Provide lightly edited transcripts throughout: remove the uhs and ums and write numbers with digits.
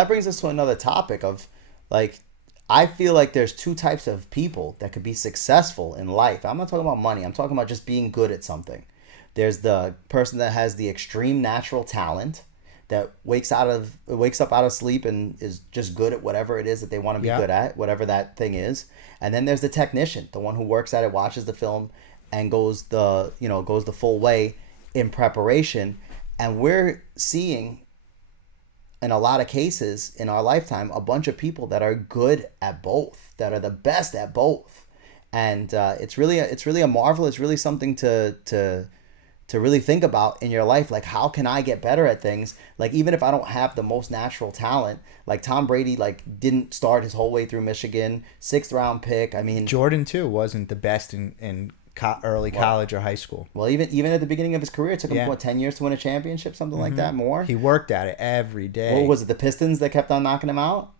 that brings us to another topic of, like, I feel like there's two types of people that could be successful in life. I'm not talking about money. I'm talking about just being good at something. There's the person that has the extreme natural talent that wakes up out of sleep and is just good at whatever it is that they want to be good at, whatever that thing is. And then there's the technician, the one who works at it, watches the film, and goes the full way in preparation. And we're seeing, in a lot of cases in our lifetime, a bunch of people that are good at both, that are the best at both. And it's really a marvel. It's really something to really think about in your life. Like, how can I get better at things? Like, even if I don't have the most natural talent, like Tom Brady, like, didn't start his whole way through Michigan, 6th round pick. I mean, Jordan too wasn't the best in early college or high school. Well, even at the beginning of his career, it took him 10 years to win a championship, something like that, more. He worked at it every day. What was it? The Pistons that kept on knocking him out?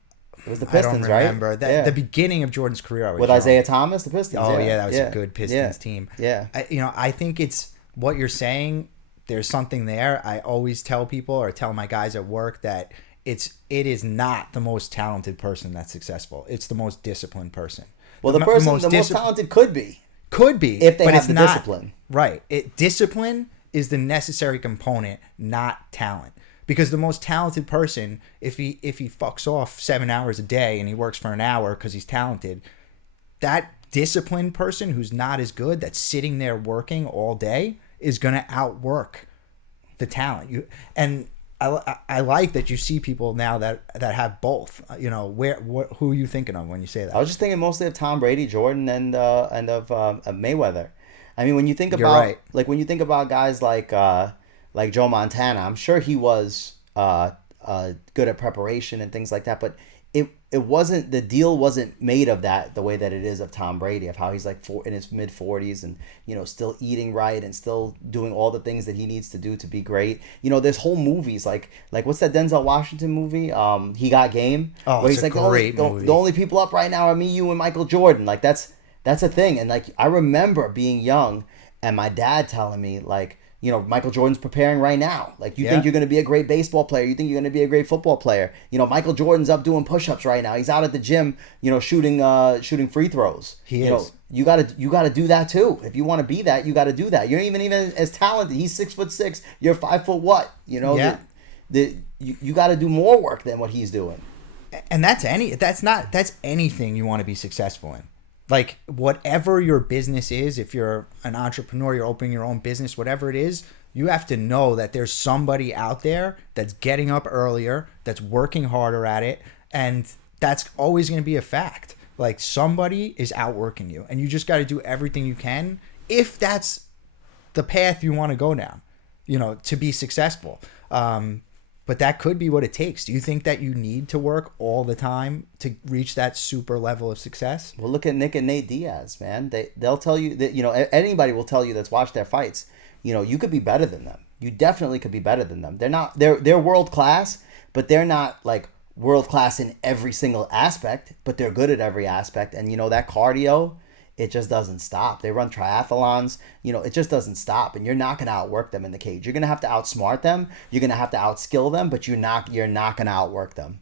It was the Pistons, right? I don't remember. The beginning of Jordan's career, I was with Isaiah Thomas, the Pistons. Oh yeah, that was a good Pistons team. Yeah, I think it's what you're saying. There's something there. I always tell people, or tell my guys at work, that it is not the most talented person that's successful. It's the most disciplined person. Well, the most talented could be if they have the discipline. Right. Discipline is the necessary component, not talent. Because the most talented person, if he fucks off 7 hours a day and he works for an hour because he's talented, that disciplined person who's not as good, that's sitting there working all day, is going to outwork the talent. I like that you see people now that have both. Who are you thinking of when you say that? I was just thinking mostly of Tom Brady, Jordan, and of Mayweather. I mean, when you think about when you think about guys like Joe Montana, I'm sure he was good at preparation and things like that, but it wasn't, the deal wasn't made of that the way that it is of Tom Brady, of how he's like in his mid 40s and still eating right and still doing all the things that he needs to do to be great. There's whole movies like what's that Denzel Washington movie? He Got Game. Oh, where he's like, the only people up right now are me, you, and Michael Jordan. Like that's a thing. And like I remember being young and my dad telling me, like, Michael Jordan's preparing right now. Like, you think you're going to be a great baseball player. You think you're going to be a great football player. Michael Jordan's up doing push-ups right now. He's out at the gym, shooting free throws. He is. You got to do that too. If you want to be that, you got to do that. You're even as talented. He's 6'6". You're 5 foot what? You got to do more work than what he's doing. And that's anything you want to be successful in. Like, whatever your business is, if you're an entrepreneur, you're opening your own business, whatever it is, you have to know that there's somebody out there that's getting up earlier, that's working harder at it, and that's always going to be a fact. Like, somebody is outworking you, and you just got to do everything you can, if that's the path you want to go down, to be successful. But that could be what it takes. Do you think that you need to work all the time to reach that super level of success? Well, look at Nick and Nate Diaz, man. They'll tell you that, anybody will tell you that's watched their fights, you could be better than them. You definitely could be better than them. They're world class, but they're not like world class in every single aspect, but they're good at every aspect. And that cardio, it just doesn't stop. They run triathlons, it just doesn't stop. And you're not going to outwork them in the cage. You're going to have to outsmart them. You're going to have to outskill them, but you're not going to outwork them.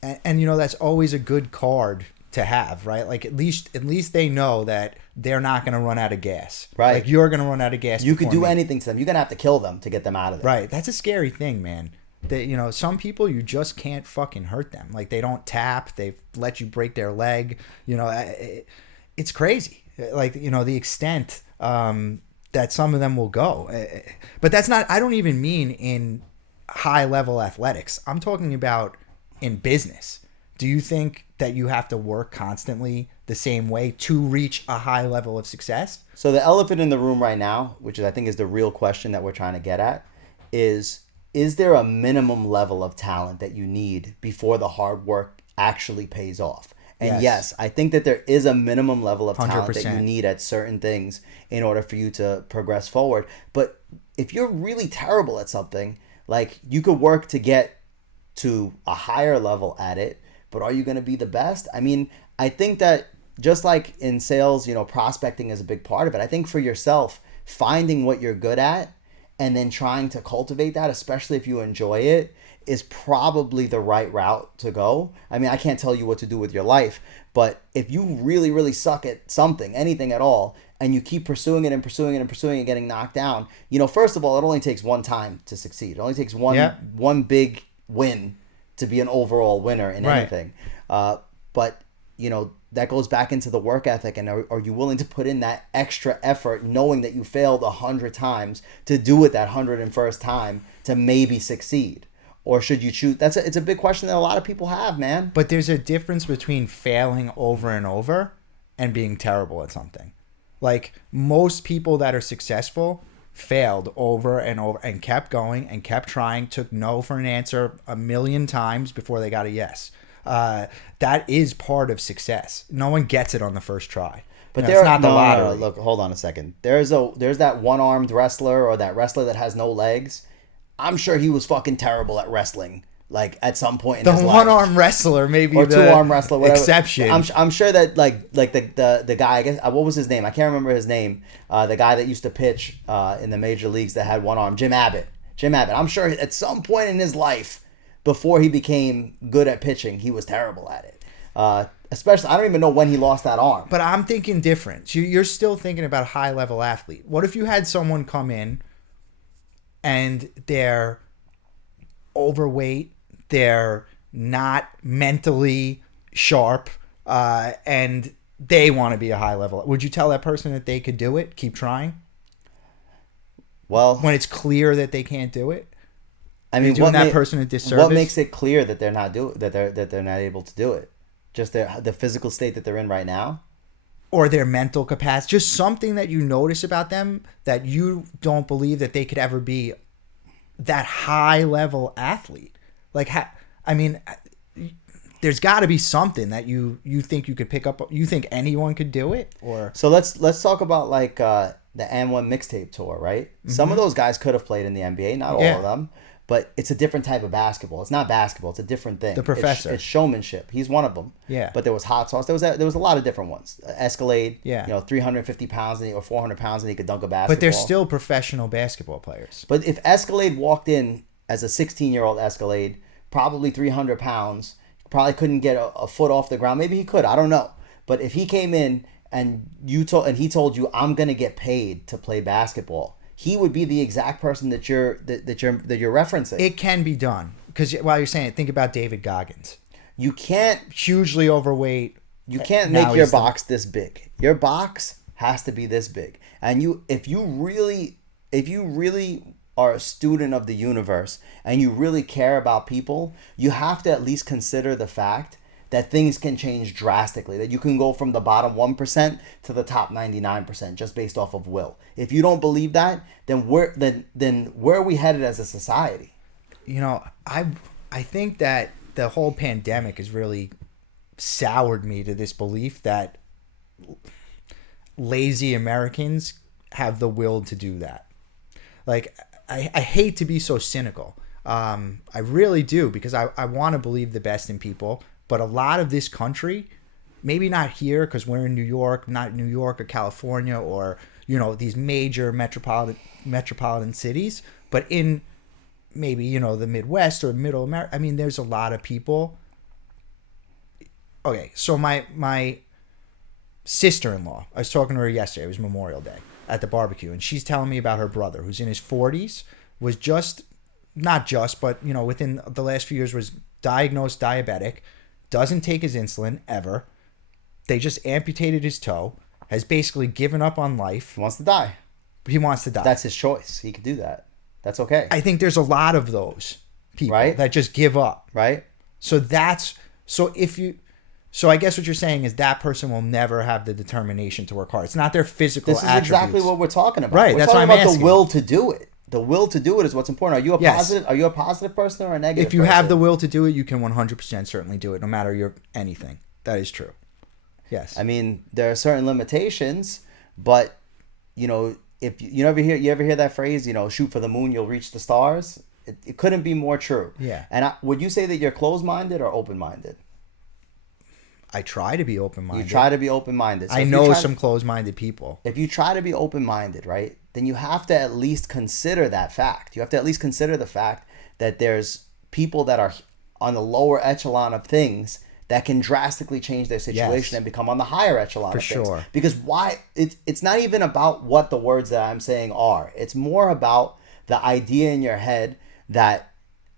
And that's always a good card to have, right? Like, at least they know that they're not going to run out of gas. Right. Like, you're going to run out of gas. You could do anything to them. You're going to have to kill them to get them out of there. Right. That's a scary thing, man. That, some people, you just can't fucking hurt them. Like, they don't tap. They let you break their leg. It's crazy, like, the extent that some of them will go. But that's not, I don't even mean in high level athletics. I'm talking about in business. Do you think that you have to work constantly the same way to reach a high level of success? So the elephant in the room right now, which I think is the real question that we're trying to get at, is there a minimum level of talent that you need before the hard work actually pays off? And yes, I think that there is a minimum level of talent 100%. That you need at certain things in order for you to progress forward. But if you're really terrible at something, like, you could work to get to a higher level at it, but are you going to be the best? I mean, I think that just like in sales, prospecting is a big part of it. I think for yourself, finding what you're good at and then trying to cultivate that, especially if you enjoy it, is probably the right route to go. I mean, I can't tell you what to do with your life, but if you really, really suck at something, anything at all, and you keep pursuing it and pursuing it and pursuing it, getting knocked down, first of all, it only takes one time to succeed. It only takes one big win to be an overall winner in anything. But that goes back into the work ethic, and are you willing to put in that extra effort, knowing that you failed 100 times, to do it that 101st time to maybe succeed? Or should you choose? It's a big question that a lot of people have, man. But there's a difference between failing over and over and being terrible at something. Like, most people that are successful failed over and over and kept going and kept trying, took no for an answer 1,000,000 times before they got a yes. That is part of success. No one gets it on the first try. But it's not the lottery. No, look, hold on a second. There's that one-armed wrestler, or that wrestler that has no legs. I'm sure he was fucking terrible at wrestling, like at some point in his life. The one-arm wrestler, maybe, or the two-arm wrestler, whatever. Exception. I'm sure that like the guy, I guess, what was his name? I can't remember his name. The guy that used to pitch in the major leagues that had one arm, Jim Abbott. I'm sure at some point in his life, before he became good at pitching, he was terrible at it. Especially, I don't even know when he lost that arm. But I'm thinking different. You're still thinking about a high-level athlete. What if you had someone come in and they're overweight, they're not mentally sharp, and they want to be a high-level? Would you tell that person that they could do it? Keep trying? Well, when it's clear that they can't do it? I mean, doing that person a disservice. What makes it clear that they're not not able to do it? Just the physical state that they're in right now, or their mental capacity. Just something that you notice about them that you don't believe that they could ever be that high level athlete. Like, I mean, there's got to be something that you think you could pick up. You think anyone could do it? Or so let's talk about like the N1 mixtape tour, right? Mm-hmm. Some of those guys could have played in the NBA, not all of them. But it's a different type of basketball. It's not basketball. It's a different thing. The Professor. It's showmanship. He's one of them. Yeah. But there was hot sauce. There was a lot of different ones. Escalade. Yeah. 350 pounds or 400 pounds, and he could dunk a basketball. But they're still professional basketball players. But if Escalade walked in as a 16-year-old Escalade, probably 300 pounds, probably couldn't get a foot off the ground. Maybe he could. I don't know. But if he came in and he told you, I'm gonna get paid to play basketball, he would be the exact person that you're referencing. It can be done, because while you're saying it, think about David Goggins. You can't hugely overweight. You can't make your box this big. Your box has to be this big. And if you really are a student of the universe and you really care about people, you have to at least consider the fact that things can change drastically, that you can go from the bottom 1% to the top 99% just based off of will. If you don't believe that, then where are we headed as a society? I think that the whole pandemic has really soured me to this belief that lazy Americans have the will to do that. Like, I hate to be so cynical. I really do, because I want to believe the best in people. But a lot of this country, maybe not here because we're in New York, not New York or California or, these major metropolitan cities, but in maybe, the Midwest or Middle America. I mean, there's a lot of people. Okay, so my sister-in-law, I was talking to her yesterday, it was Memorial Day, at the barbecue, and she's telling me about her brother who's in his 40s, was but within the last few years was diagnosed diabetic, doesn't take his insulin ever. They just amputated his toe, has basically given up on life. He wants to die. That's his choice. He could do that. That's okay. I think there's a lot of those people that just give up. Right. So I guess what you're saying is that person will never have the determination to work hard. It's not their physical attributes. This is exactly what we're talking about. Right. We're talking about the will to do it. The will to do it is what's important. Are you a positive person or a negative person? If you have the will to do it, you can 100% certainly do it, no matter your anything. That is true. Yes. I mean, there are certain limitations, but if you ever hear that phrase, shoot for the moon, you'll reach the stars. It couldn't be more true. Yeah. And would you say that you're closed-minded or open-minded? I try to be open-minded. You try to be open-minded. So I know some closed-minded people. If you try to be open-minded, right, then you have to at least consider that fact. You have to at least consider the fact that there's people that are on the lower echelon of things that can drastically change their situation and become on the higher echelon of things. sure. Because why it's not even about what the words that I'm saying are. It's more about the idea in your head that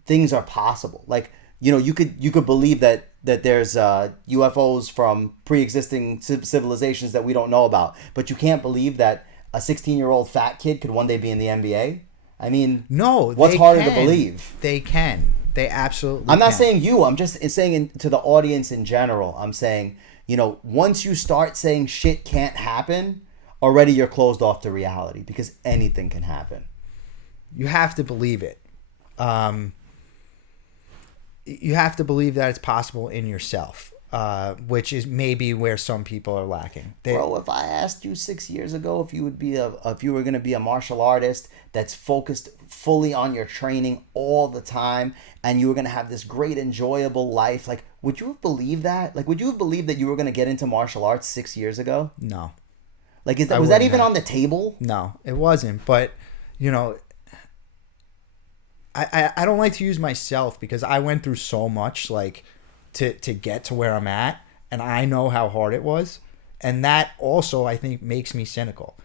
things are possible. Like, you know, you could believe that there's UFOs from pre-existing civilizations that we don't know about, but you can't believe that a 16-year-old fat kid could one day be in the NBA. I mean, No, what's they harder to can. believe? They can. They absolutely I'm not can. saying you. I'm just saying to the audience in general. I'm saying, you know, once you start saying shit can't happen, already you're closed off to reality because anything can happen. You have to believe it. You have to believe that it's possible in yourself, which is maybe where some people are lacking. Bro, if I asked you 6 years ago if you would be if you were going to be a martial artist that's focused fully on your training all the time and you were going to have this great enjoyable life, like, would you have believed that? Like, would you have believed that you were going to get into martial arts 6 years ago? No. Like, was that even on the table? No, it wasn't. But, you know, I don't like to use myself because I went through so much, like, to get to where I'm at, and I know how hard it was, and that also, I think, makes me cynical.